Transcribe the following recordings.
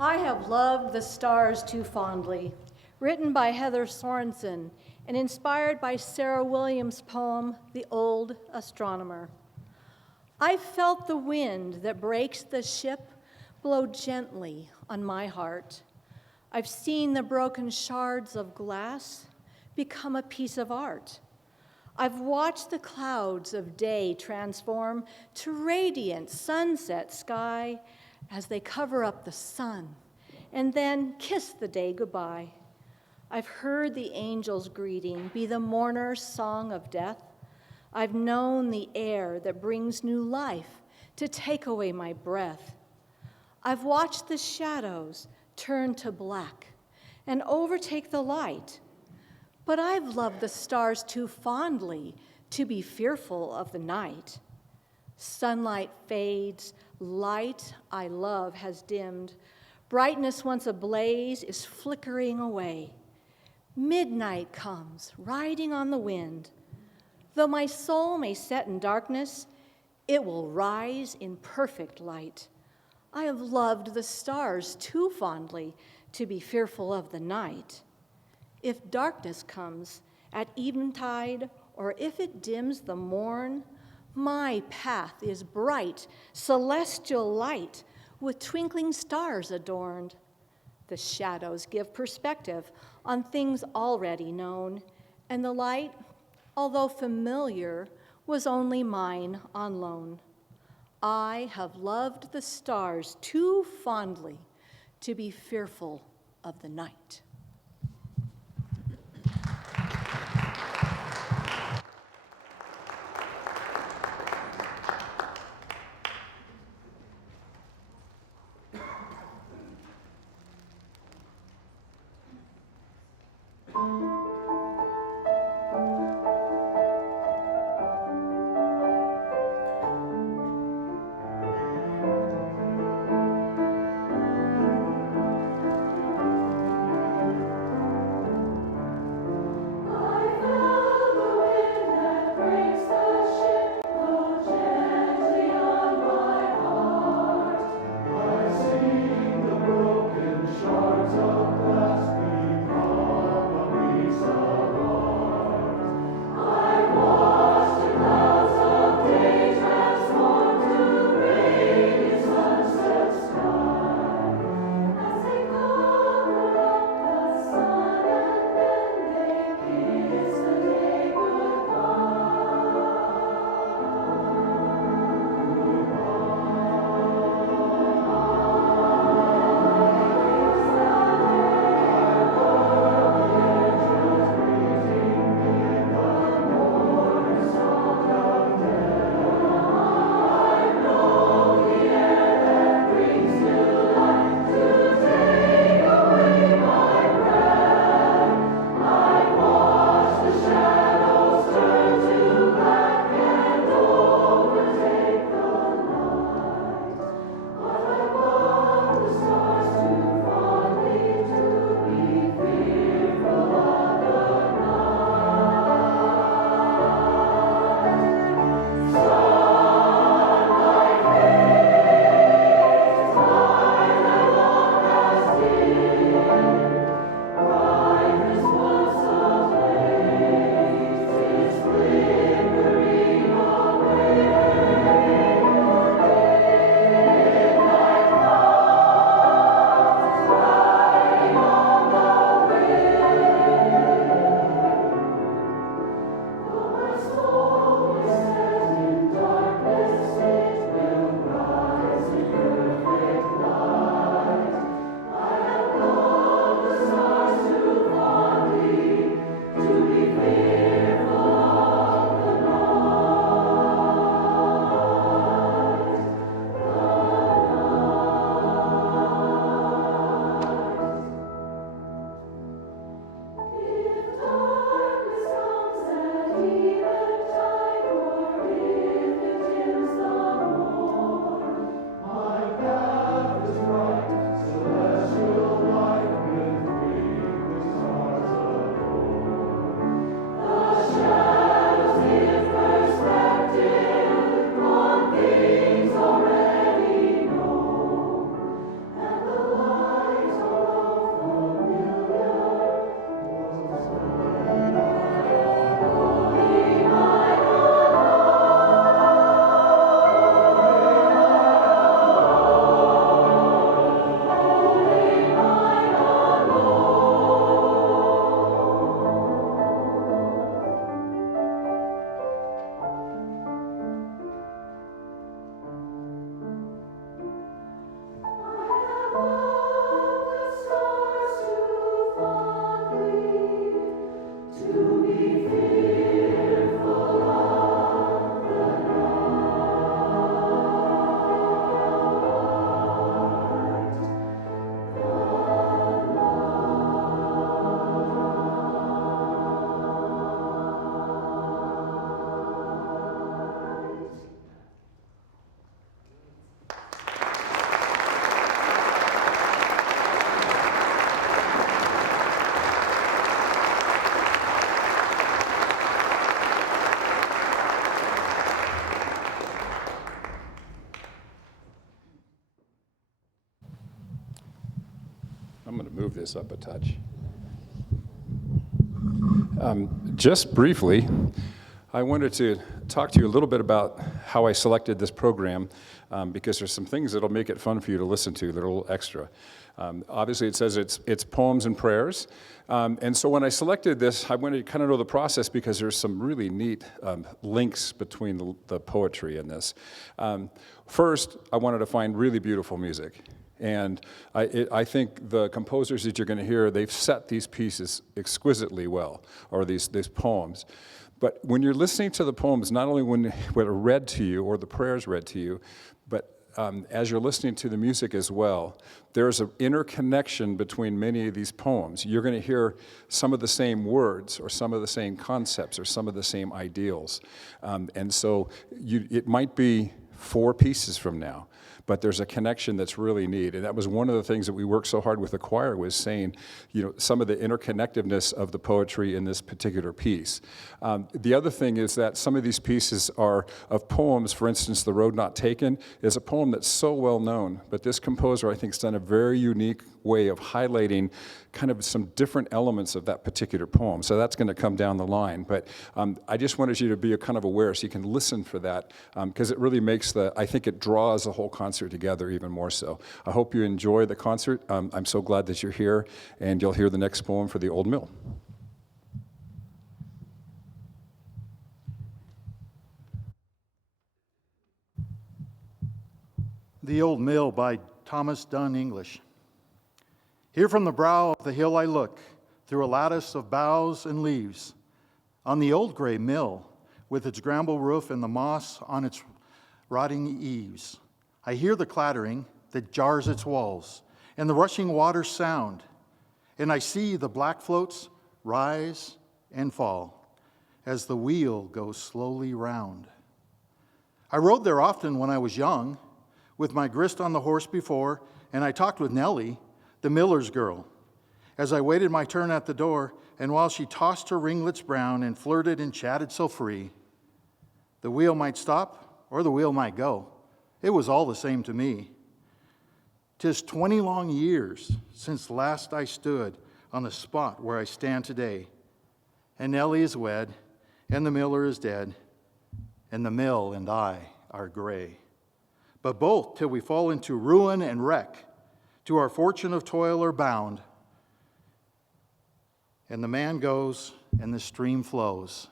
I have loved the stars too fondly, written by Heather Sorensen and inspired by Sarah Williams' poem, The Old Astronomer. I've felt the wind that breaks the ship blow gently on my heart. I've seen the broken shards of glass become a piece of art. I've watched the clouds of day transform to radiant sunset sky as they cover up the sun and then kiss the day goodbye. I've heard the angel's greeting be the mourner's song of death. I've known the air that brings new life to take away my breath. I've watched the shadows turn to black and overtake the light. But I've loved the stars too fondly to be fearful of the night. Sunlight fades, light I love has dimmed. Brightness once ablaze is flickering away. Midnight comes, riding on the wind. Though my soul may set in darkness, it will rise in perfect light. I have loved the stars too fondly to be fearful of the night. If darkness comes at eventide, or if it dims the morn, my path is bright, celestial light, with twinkling stars adorned. The shadows give perspective on things already known, and the light, although familiar, was only mine on loan. I have loved the stars too fondly to be fearful of the night. I'm going to move this up a touch. Just briefly, I wanted to talk to you a little bit about how I selected this program, because there's some things that'll make it fun for you to listen to that are a little extra. Obviously, it says it's poems and prayers. And so when I selected this, I wanted to kind of know the process because there's some really neat links between the poetry in this. First, I wanted to find really beautiful music. And I think the composers that you're going to hear, they've set these pieces exquisitely well, or these poems. But when you're listening to the poems, not only when they're read to you or the prayers read to you, but as you're listening to the music as well, there's an interconnection between many of these poems. You're going to hear some of the same words or some of the same concepts or some of the same ideals. And so it might be 4 pieces from now, but there's a connection that's really neat. And that was one of the things that we worked so hard with the choir, was saying, some of the interconnectedness of the poetry in this particular piece. The other thing is that some of these pieces are of poems. For instance, The Road Not Taken is a poem that's so well known, but this composer, I think, has done a very unique way of highlighting kind of some different elements of that particular poem. So that's going to come down the line. But I just wanted you to be kind of aware so you can listen for that, because it really makes I think it draws the whole concert together even more so. I hope you enjoy the concert. I'm so glad that you're here, and you'll hear the next poem for the Old Mill. The Old Mill by Thomas Dunn English. Here from the brow of the hill I look, through a lattice of boughs and leaves, on the old gray mill, with its bramble roof and the moss on its rotting eaves. I hear the clattering that jars its walls, and the rushing water's sound, and I see the black floats rise and fall as the wheel goes slowly round. I rode there often when I was young, with my grist on the horse before, and I talked with Nellie, the miller's girl, as I waited my turn at the door, and while she tossed her ringlets brown and flirted and chatted so free, the wheel might stop or the wheel might go. It was all the same to me. 'Tis 20 long years since last I stood on the spot where I stand today, and Nellie is wed, and the miller is dead, and the mill and I are gray. But both, till we fall into ruin and wreck, to our fortune of toil are bound. And the man goes, and the stream flows,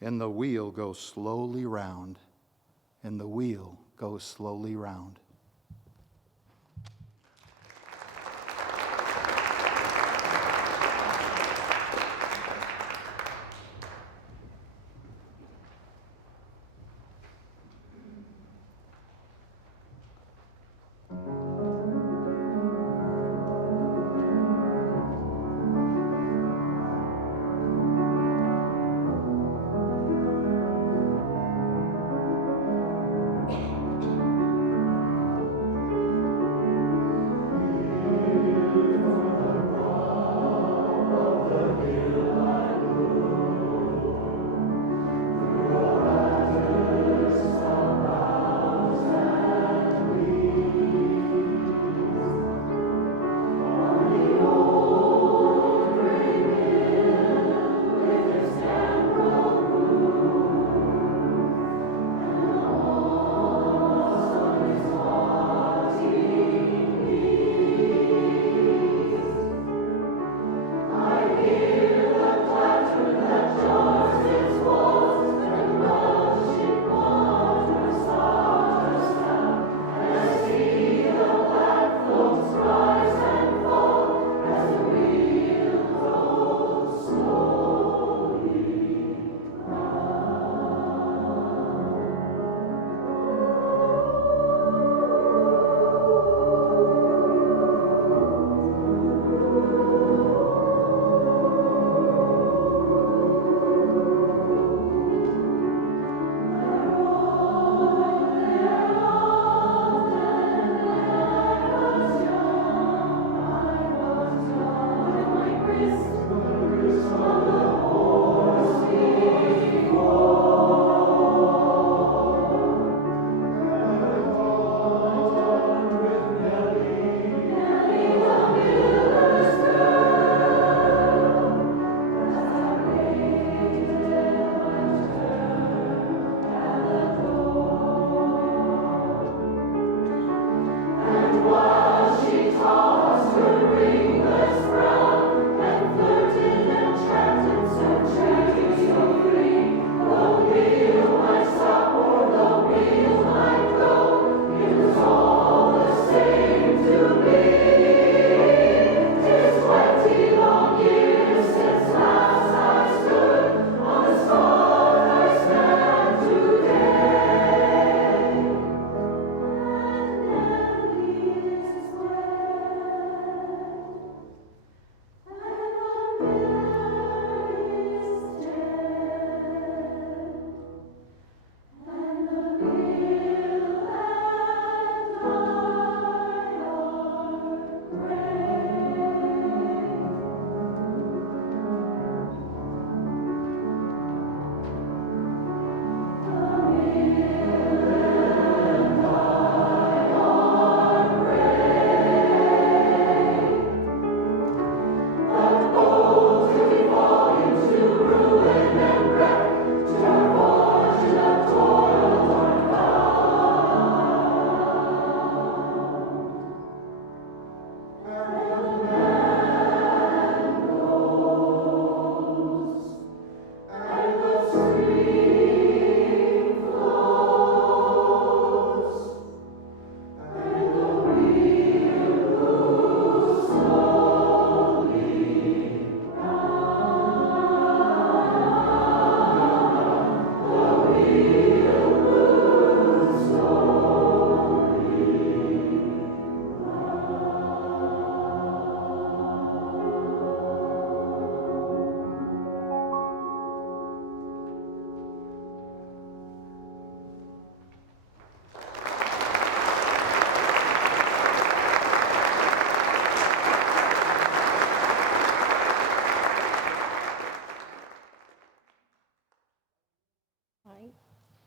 and the wheel goes slowly round, and the wheel goes slowly round.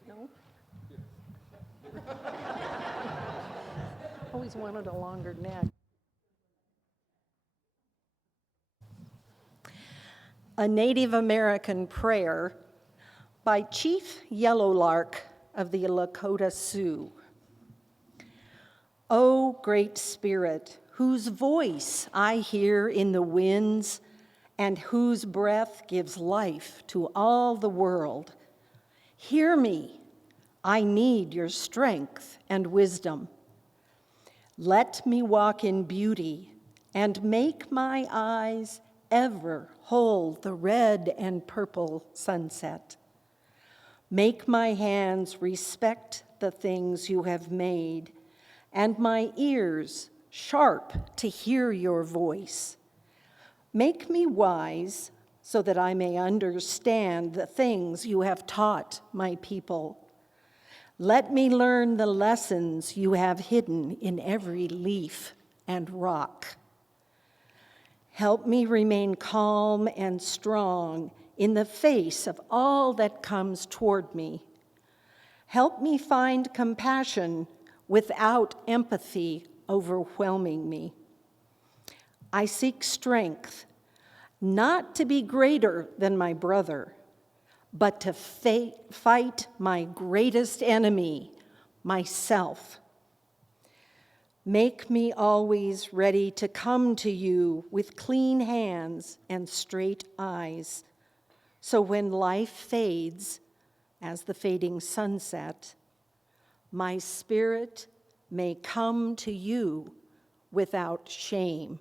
No? Always wanted a longer neck. A Native American Prayer by Chief Yellowlark of the Lakota Sioux. O Great Spirit, whose voice I hear in the winds and whose breath gives life to all the world, hear me, I need your strength and wisdom. Let me walk in beauty and make my eyes ever hold the red and purple sunset. Make my hands respect the things you have made, and my ears sharp to hear your voice. Make me wise so that I may understand the things you have taught my people. Let me learn the lessons you have hidden in every leaf and rock. Help me remain calm and strong in the face of all that comes toward me. Help me find compassion without empathy overwhelming me. I seek strength, not to be greater than my brother, but to fight my greatest enemy, myself. Make me always ready to come to you with clean hands and straight eyes, so when life fades, as the fading sunset, my spirit may come to you without shame.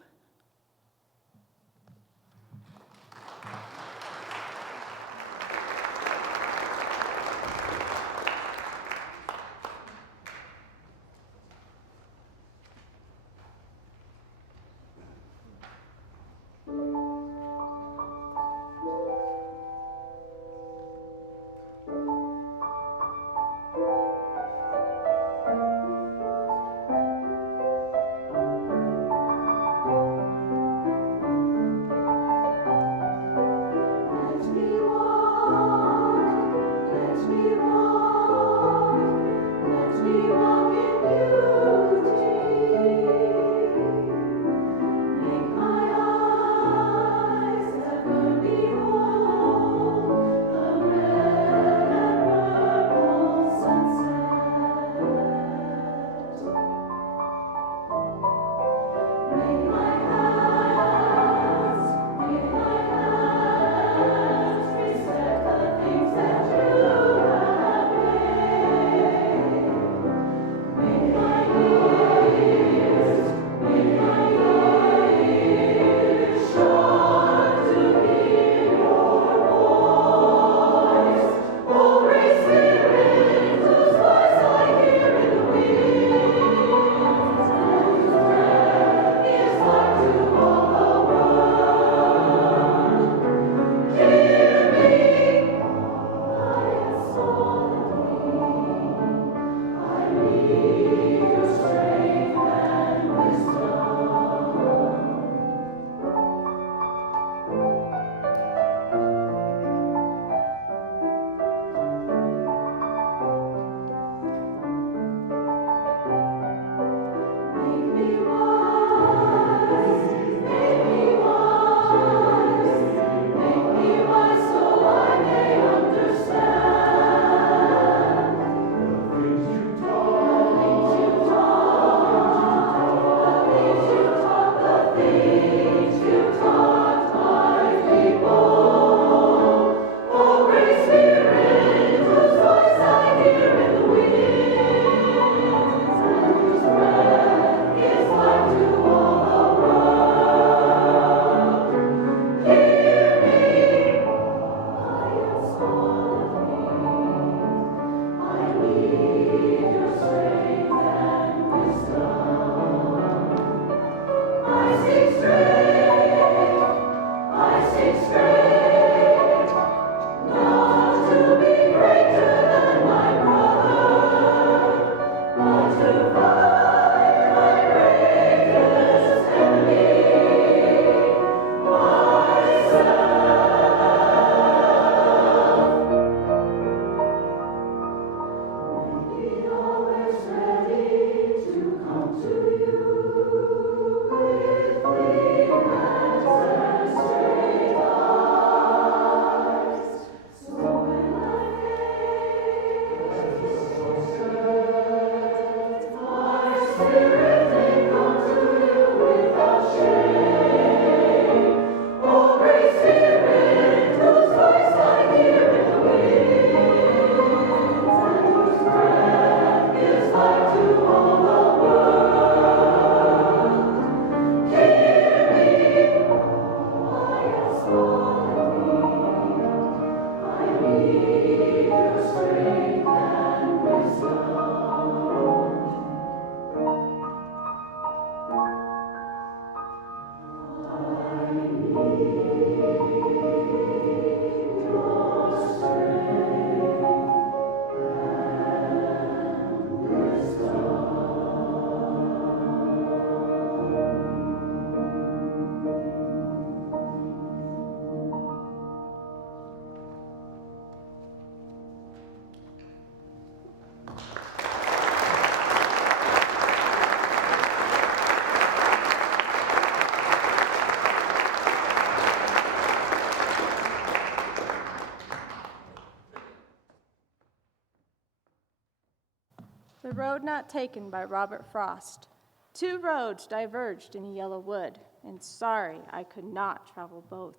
road not taken by Robert Frost. 2 roads diverged in a yellow wood, and sorry I could not travel both.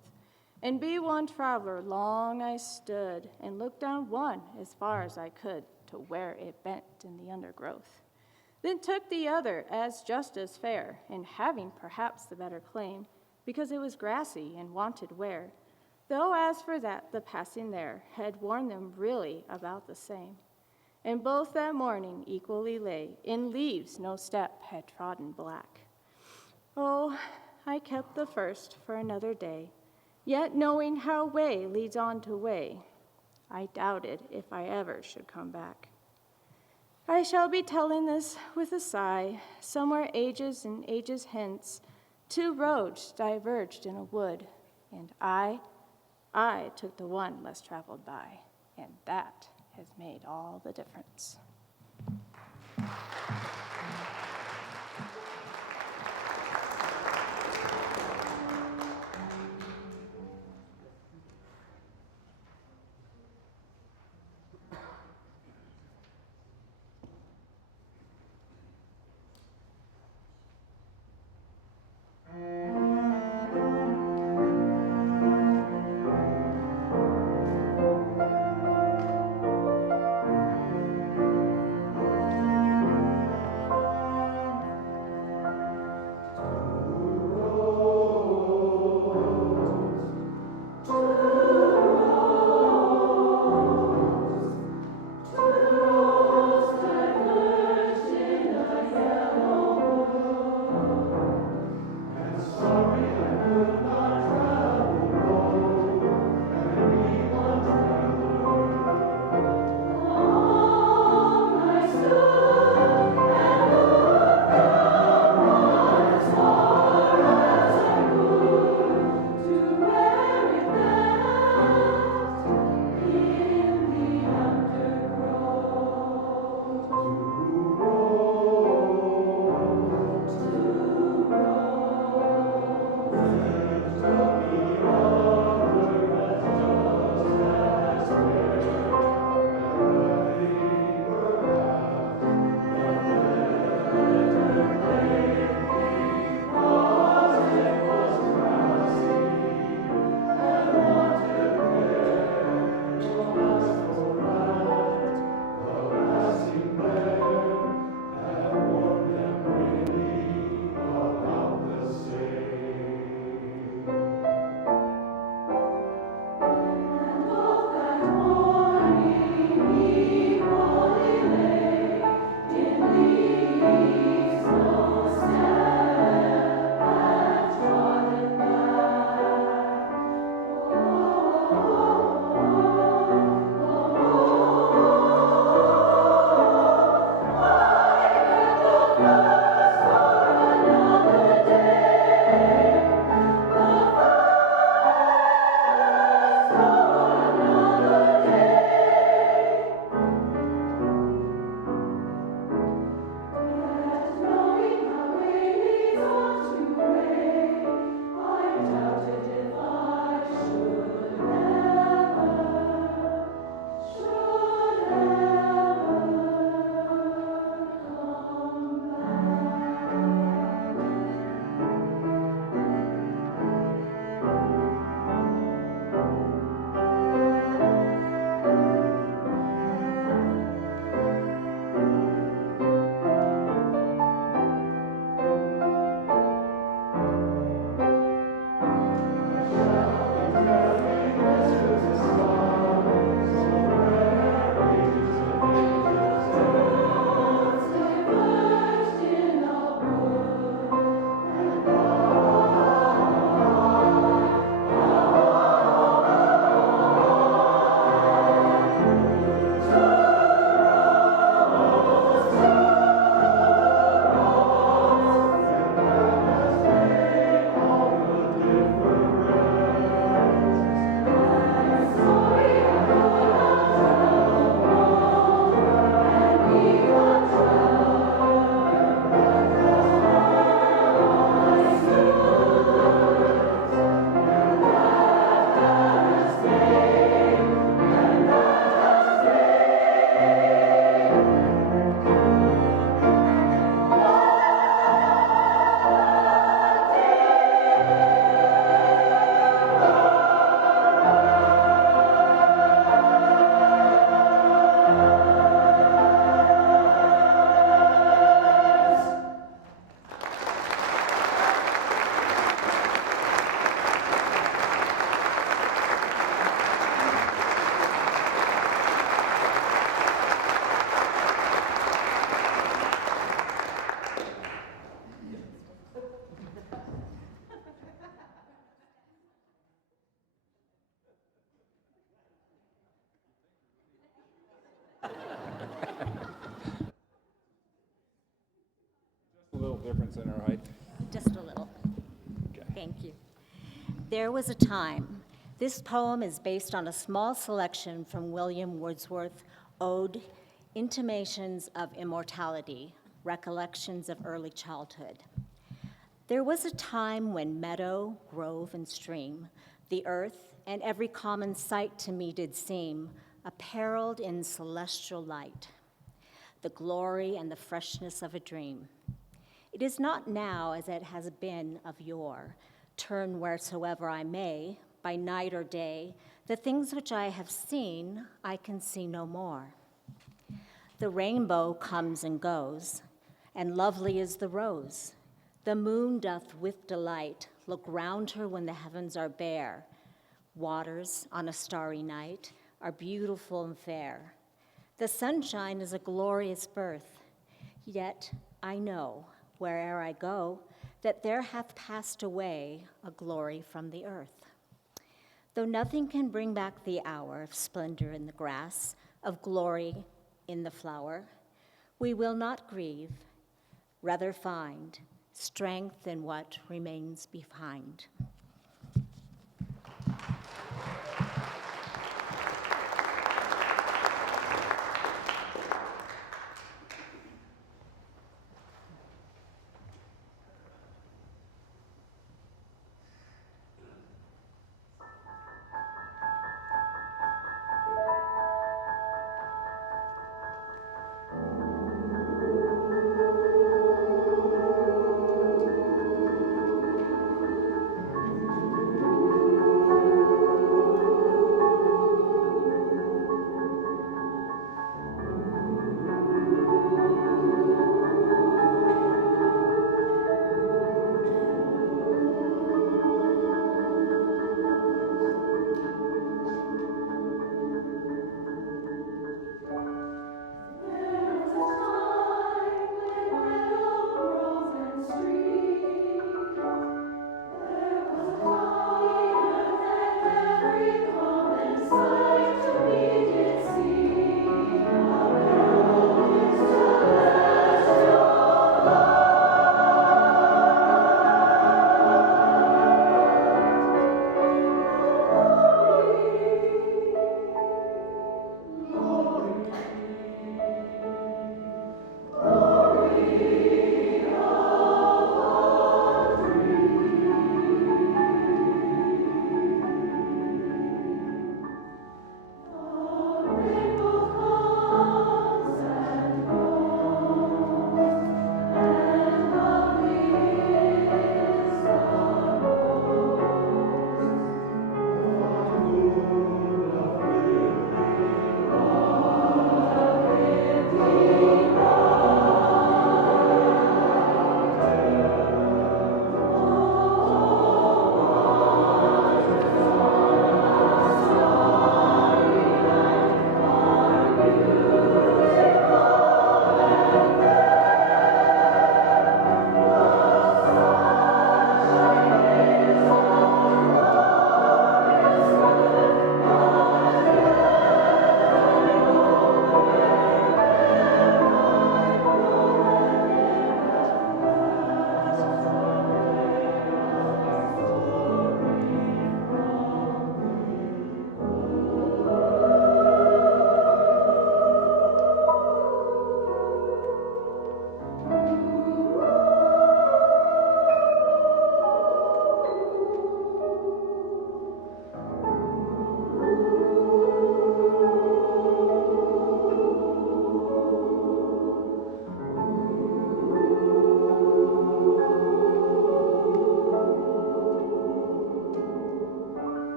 And be one traveler long I stood, and looked down one as far as I could to where it bent in the undergrowth. Then took the other as just as fair, and having perhaps the better claim, because it was grassy and wanted wear, though as for that the passing there had worn them really about the same. And both that morning equally lay, in leaves no step had trodden black. Oh, I kept the first for another day, yet knowing how way leads on to way, I doubted if I ever should come back. I shall be telling this with a sigh, somewhere ages and ages hence, 2 roads diverged in a wood, and I took the one less traveled by, and that has made all the difference. A little difference in our height. Just a little. Okay. Thank you. There was a time. This poem is based on a small selection from William Wordsworth's ode, Intimations of Immortality, Recollections of Early Childhood. There was a time when meadow, grove, and stream, the earth, and every common sight to me did seem apparelled in celestial light, the glory and the freshness of a dream. It is not now as it has been of yore, turn wheresoever I may, by night or day, the things which I have seen, I can see no more. The rainbow comes and goes, and lovely is the rose. The moon doth with delight look round her when the heavens are bare. Waters on a starry night are beautiful and fair. The sunshine is a glorious birth, yet I know, where'er I go, that there hath passed away a glory from the earth. Though nothing can bring back the hour of splendor in the grass, of glory in the flower, we will not grieve, rather find strength in what remains behind.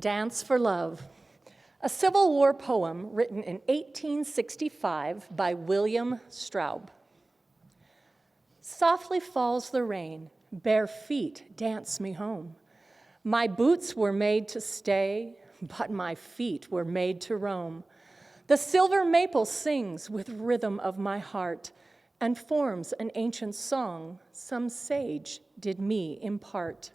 Dance for Love, a Civil War poem written in 1865 by William Straub. Softly falls the rain, bare feet dance me home. My boots were made to stay, but my feet were made to roam. The silver maple sings with rhythm of my heart and forms an ancient song some sage did me impart.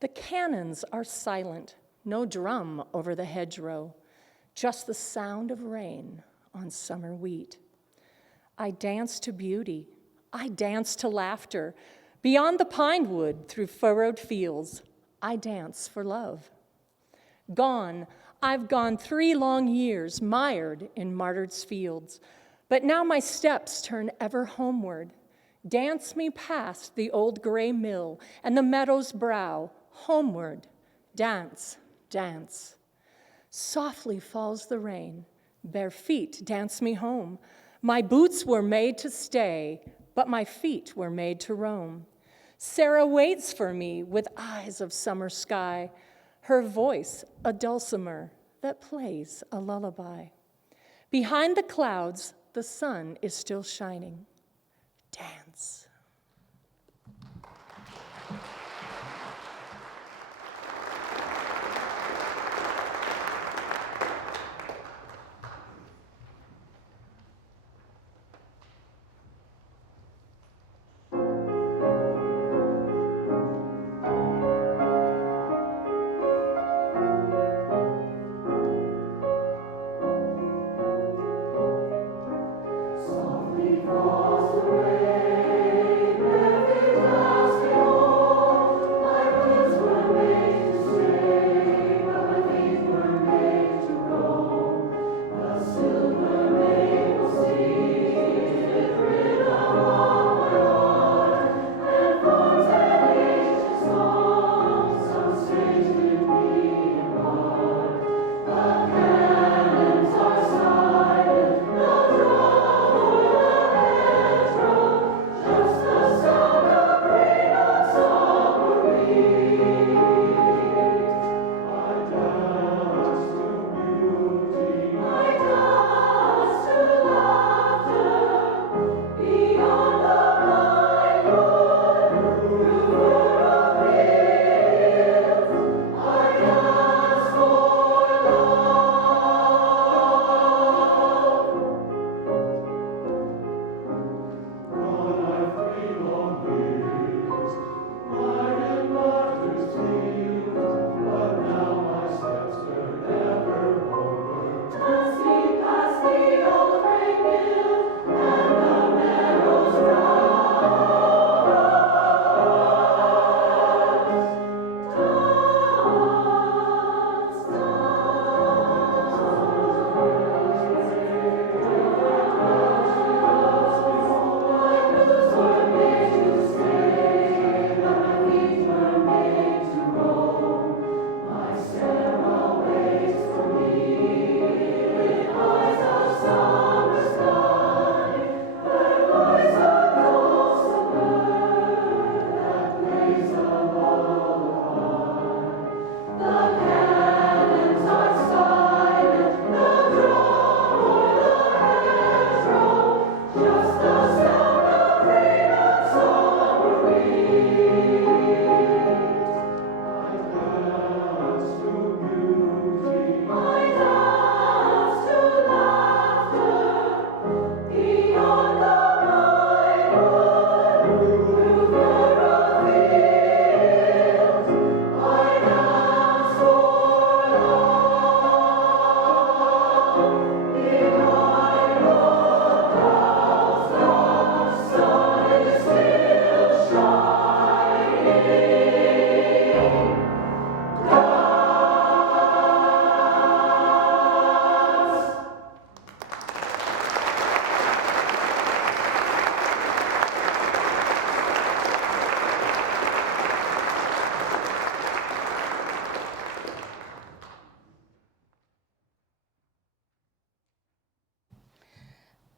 The cannons are silent, no drum over the hedgerow, just the sound of rain on summer wheat. I dance to beauty, I dance to laughter. Beyond the pine wood, through furrowed fields, I dance for love. Gone, I've gone 3 long years, mired in martyrs' fields, but now my steps turn ever homeward. Dance me past the old gray mill and the meadow's brow, homeward, dance, dance. Softly falls the rain, bare feet dance me home. My boots were made to stay, but my feet were made to roam. Sarah waits for me with eyes of summer sky, her voice a dulcimer that plays a lullaby. Behind the clouds, the sun is still shining. Dance.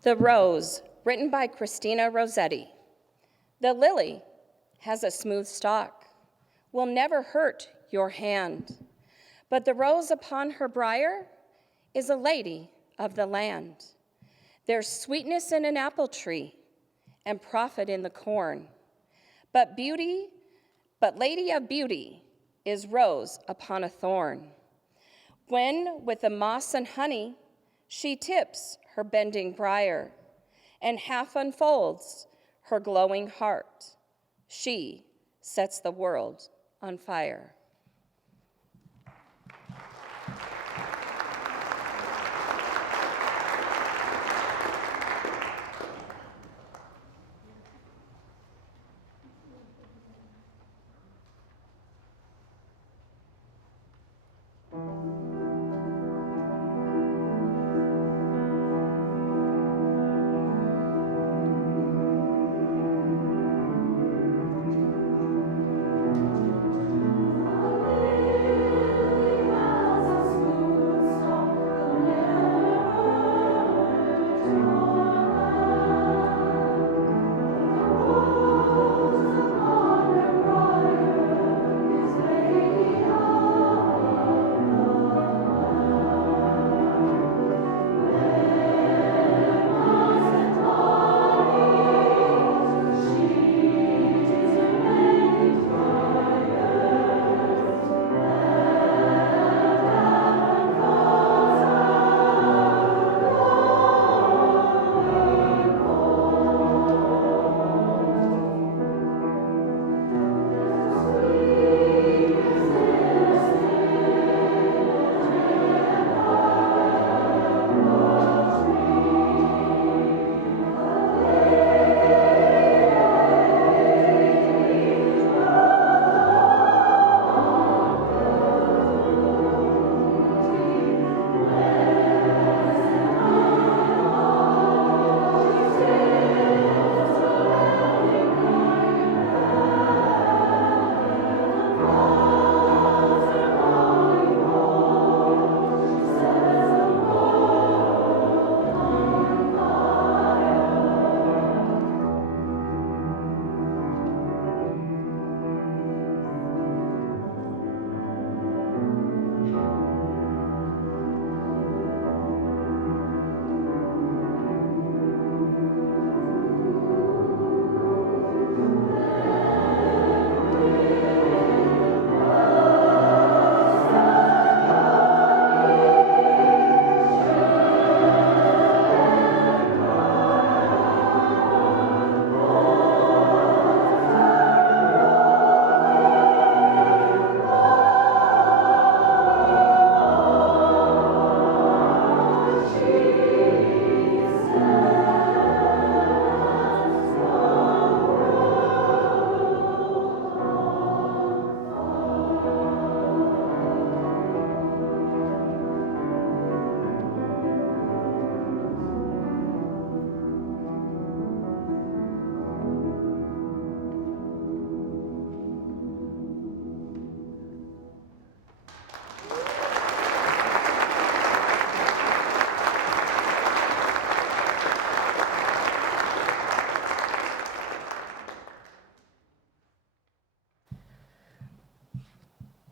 The Rose, written by Christina Rossetti. The lily has a smooth stalk, will never hurt your hand, But the rose upon her briar is a lady of the land. There's sweetness in an apple tree and profit in the corn. But lady of beauty is rose upon a thorn. When with the moss and honey she tips her bending briar and half unfolds her glowing heart, she sets the world on fire.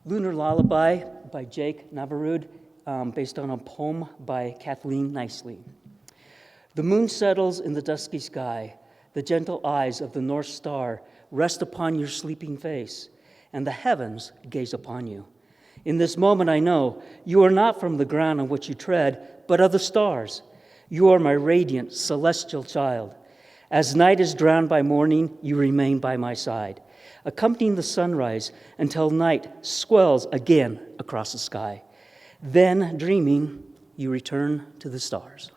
Lunar Lullaby by Jake Navarud, based on a poem by Kathleen Nicely. The moon settles in the dusky sky. The gentle eyes of the North Star rest upon your sleeping face, and the heavens gaze upon you. In this moment I know you are not from the ground on which you tread, but of the stars. You are my radiant, celestial child. As night is drowned by morning, you remain by my side, accompanying the sunrise until night swells again across the sky. Then, dreaming, you return to the stars.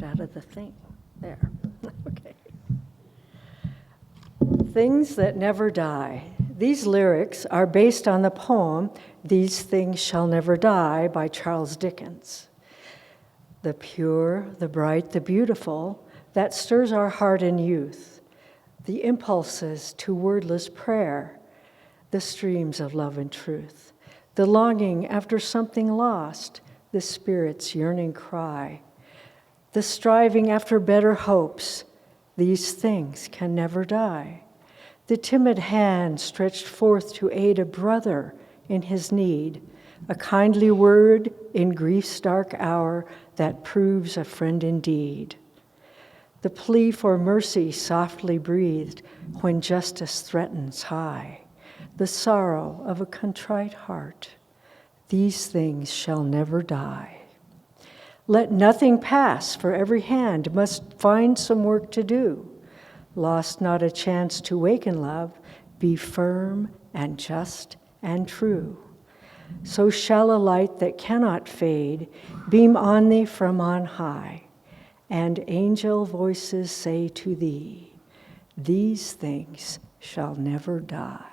it out of the thing. There. Okay. Things That Never Die. These lyrics are based on the poem These Things Shall Never Die by Charles Dickens. The pure, the bright, the beautiful, that stirs our heart in youth. The impulses to wordless prayer, the streams of love and truth. The longing after something lost, the spirit's yearning cry. The striving after better hopes, these things can never die. The timid hand stretched forth to aid a brother in his need, a kindly word in grief's dark hour that proves a friend indeed. The plea for mercy softly breathed when justice threatens high, the sorrow of a contrite heart. These things shall never die. Let nothing pass, for every hand must find some work to do. Lost not a chance to waken love, be firm and just and true. So shall a light that cannot fade beam on thee from on high, and angel voices say to thee, these things shall never die.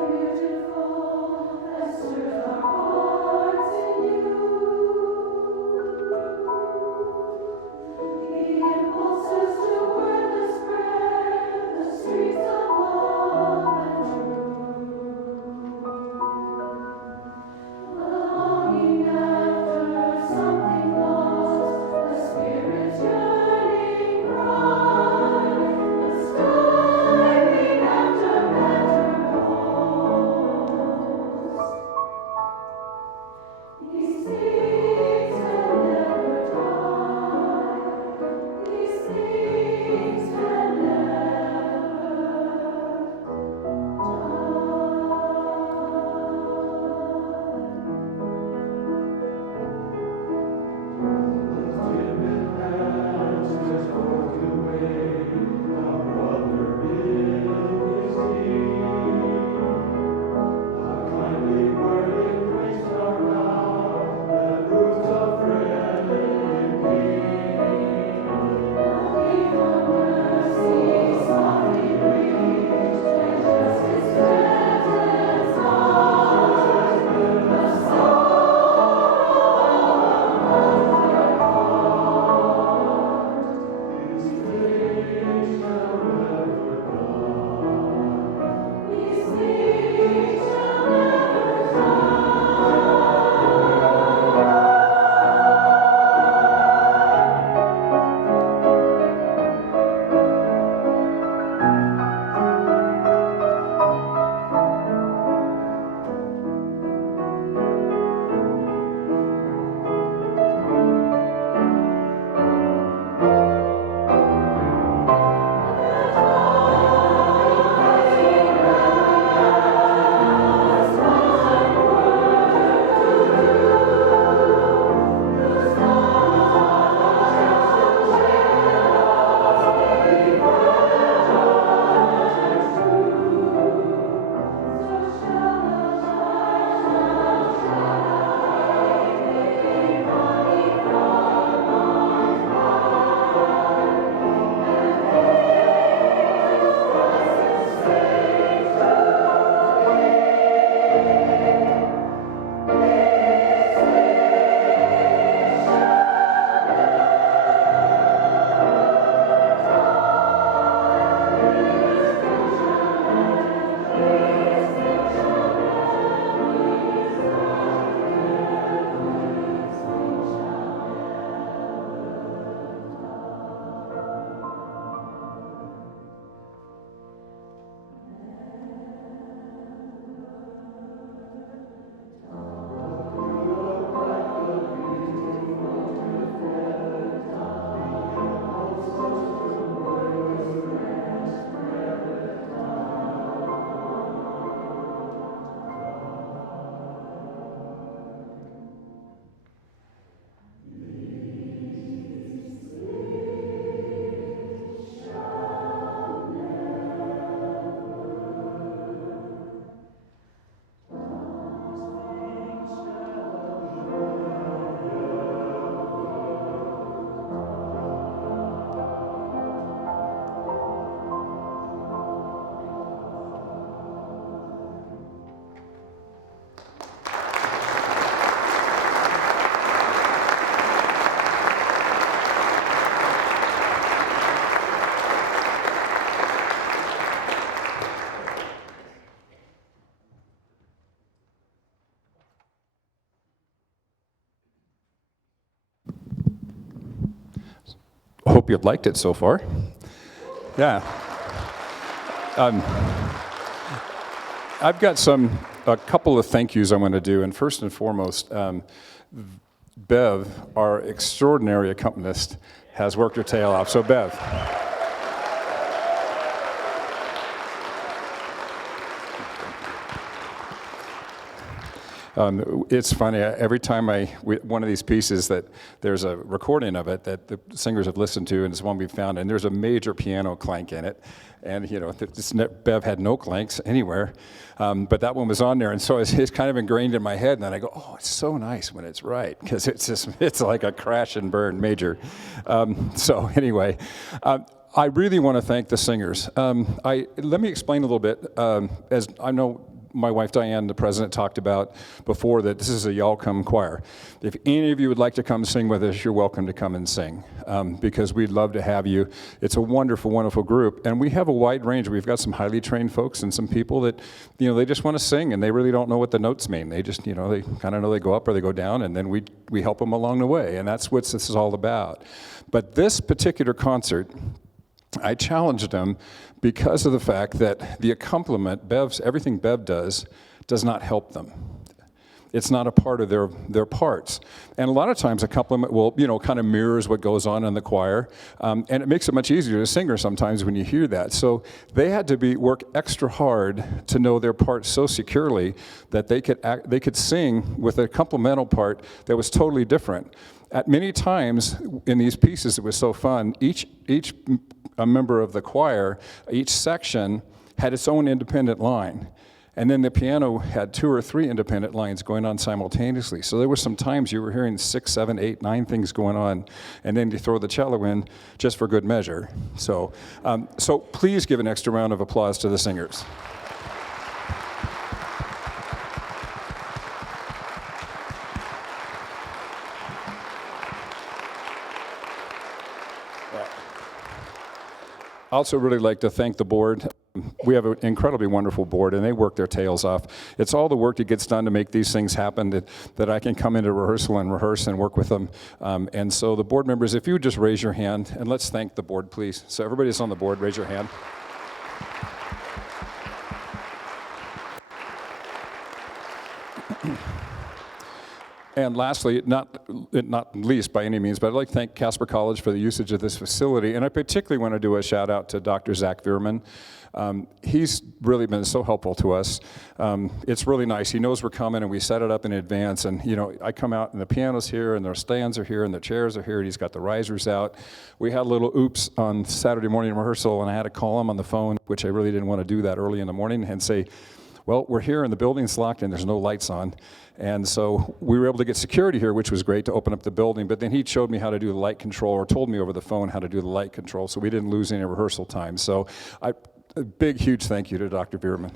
Beautiful, that stirs our hearts I hope you've liked it so far. Yeah. I've got a couple of thank yous I want to do, and first and foremost, Bev, our extraordinary accompanist, has worked her tail off. So Bev. It's funny, every time one of these pieces that there's a recording of it that the singers have listened to, and it's one we found, and there's a major piano clank in it. And, Bev had no clanks anywhere, but that one was on there, and so it's kind of ingrained in my head, and then I go, oh, it's so nice when it's right, because it's like a crash and burn major. So anyway, I really want to thank the singers. Let me explain a little bit. As I know, my wife Diane, the president, talked about before that this is a y'all come choir. If any of you would like to come sing with us, you're welcome to come and sing, because we'd love to have you. It's a wonderful, wonderful group, and we have a wide range. We've got some highly trained folks and some people that, they just want to sing, and they really don't know what the notes mean. They just, they kind of know they go up or they go down, and then we help them along the way, and that's what this is all about. But this particular concert, I challenged them because of the fact that the accompaniment, everything Bev does not help them. It's not a part of their parts. And a lot of times accompaniment will, kind of mirrors what goes on in the choir. And it makes it much easier to sing sometimes when you hear that. So they had to work extra hard to know their parts so securely that they could sing with a complemental part that was totally different. At many times in these pieces, it was so fun. Each a member of the choir, each section had its own independent line. And then the piano had 2 or 3 independent lines going on simultaneously. So there were some times you were hearing 6, 7, 8, 9 things going on, and then you throw the cello in just for good measure. So please give an extra round of applause to the singers. I also really like to thank the board. We have an incredibly wonderful board, and they work their tails off. It's all the work that gets done to make these things happen that I can come into rehearsal and rehearse and work with them. And so the board members, if you would just raise your hand, and let's thank the board, please. So everybody that's on the board, raise your hand. And lastly, not least by any means, but I'd like to thank Casper College for the usage of this facility. And I particularly want to do a shout out to Dr. Zach Veerman. He's really been so helpful to us. It's really nice. He knows we're coming, and we set it up in advance. And, I come out, and the piano's here, and their stands are here, and the chairs are here, and he's got the risers out. We had a little oops on Saturday morning rehearsal, and I had to call him on the phone, which I really didn't want to do that early in the morning, and say, well, we're here, and the building's locked, and there's no lights on. And so we were able to get security here, which was great to open up the building. But then he showed me how to do the light control, or told me over the phone how to do the light control, so we didn't lose any rehearsal time. So a big, huge thank you to Dr. Veerman.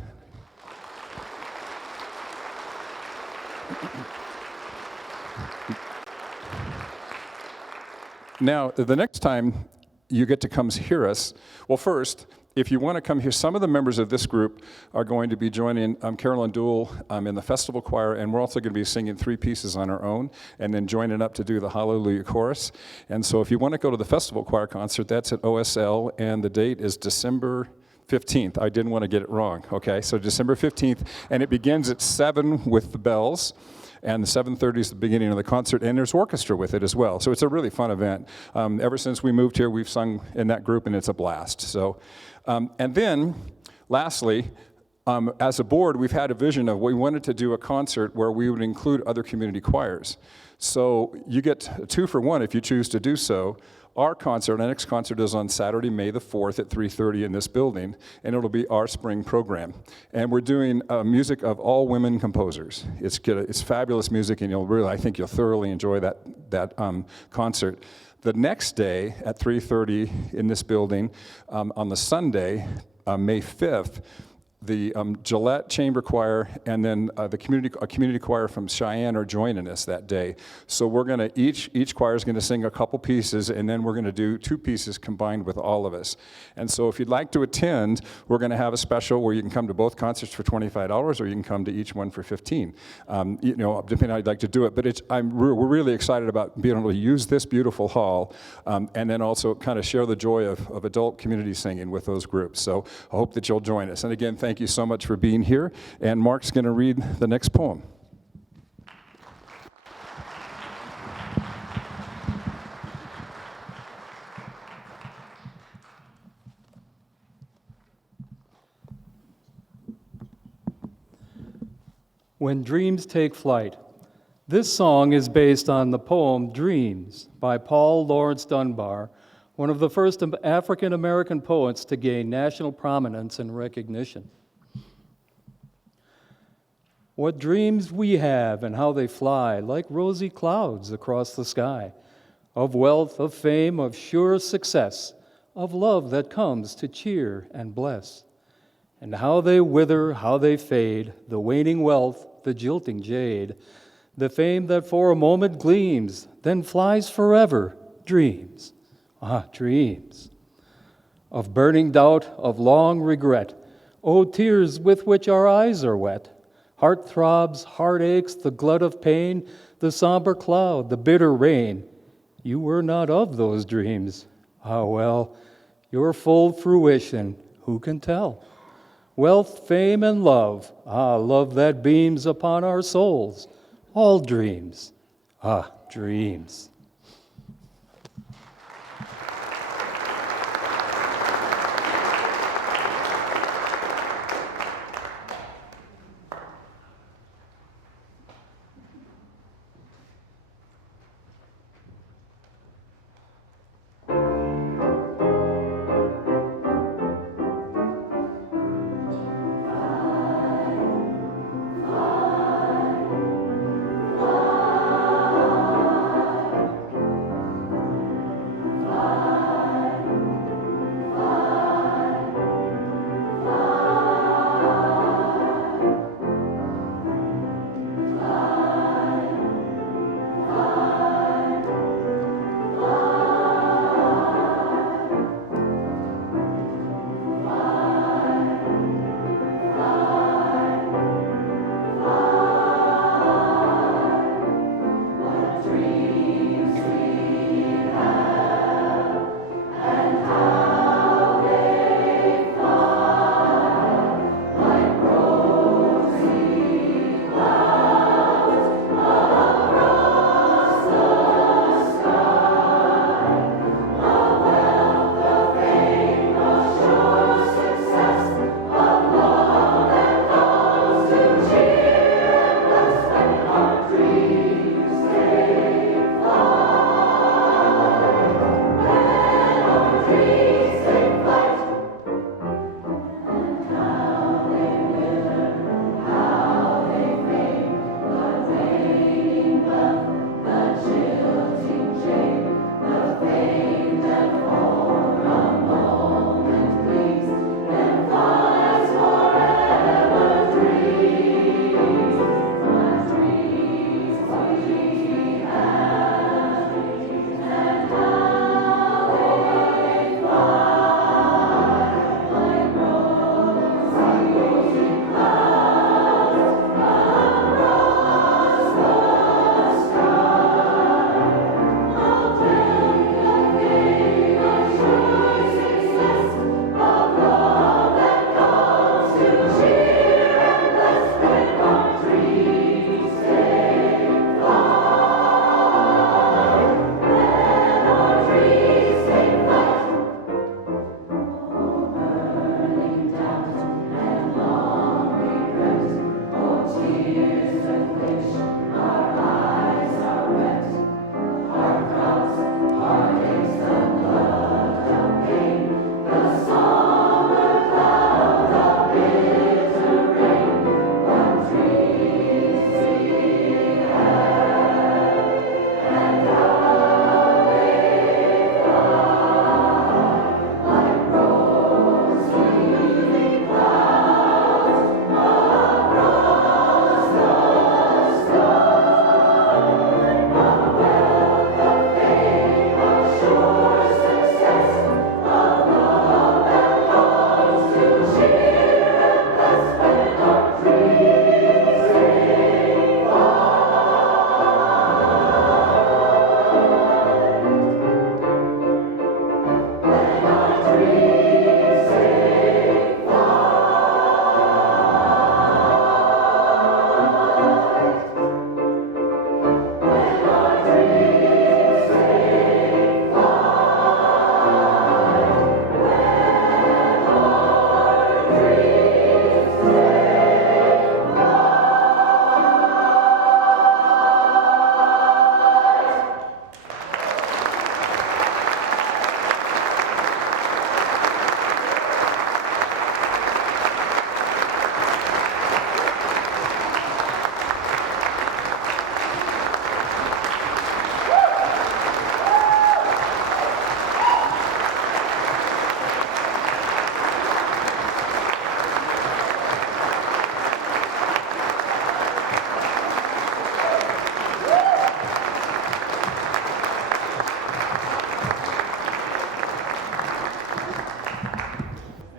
Now, the next time you get to come hear us, well, first, if you want to come here, some of the members of this group are going to be joining Carolyn Dool in the festival choir, and we're also going to be singing 3 pieces on our own, and then joining up to do the Hallelujah Chorus. And so if you want to go to the festival choir concert, that's at OSL, and the date is December 15th. I didn't want to get it wrong, okay? So December 15th, and it begins at 7 with the bells. And the 7:30 is the beginning of the concert, and there's orchestra with it as well. So it's a really fun event. Ever since we moved here, we've sung in that group, and it's a blast. So, and then, lastly, as a board, we've had a vision of we wanted to do a concert where we would include other community choirs. So you get a 2 for 1 if you choose to do so. Our next concert is on Saturday, May the 4th at 3:30 in this building, and it'll be our spring program. And we're doing music of all women composers. It's fabulous music, and I think you'll thoroughly enjoy that concert. The next day at 3:30 in this building, on the Sunday, May 5th, the Gillette Chamber Choir, and then a community choir from Cheyenne are joining us that day. So we're going to, each choir is going to sing a couple pieces, and then we're going to do 2 pieces combined with all of us. And so if you'd like to attend, we're going to have a special where you can come to both concerts for $25, or you can come to each one for $15. You know, depending on how you'd like to do it. But we're really excited about being able to use this beautiful hall, and then also kind of share the joy of adult community singing with those groups. So I hope that you'll join us. And again, thank you so much for being here. And Mark's going to read the next poem. When Dreams Take Flight. This song is based on the poem Dreams by Paul Laurence Dunbar, one of the first African-American poets to gain national prominence and recognition. What dreams we have and how they fly like rosy clouds across the sky, of wealth, of fame, of sure success, of love that comes to cheer and bless. And how they wither, how they fade, the waning wealth, the jilting jade, the fame that for a moment gleams, then flies forever, dreams. Ah, dreams. Of burning doubt, of long regret, oh, tears with which our eyes are wet, heart throbs, heart aches, the glut of pain, the somber cloud, the bitter rain. You were not of those dreams. Ah, well, your full fruition, who can tell? Wealth, fame, and love, ah, love that beams upon our souls, all dreams, ah, dreams.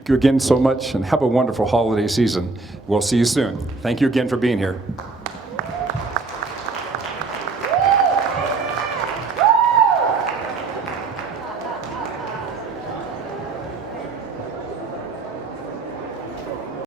you again so much, and have a wonderful holiday season. We'll see you soon. Thank you again for being here.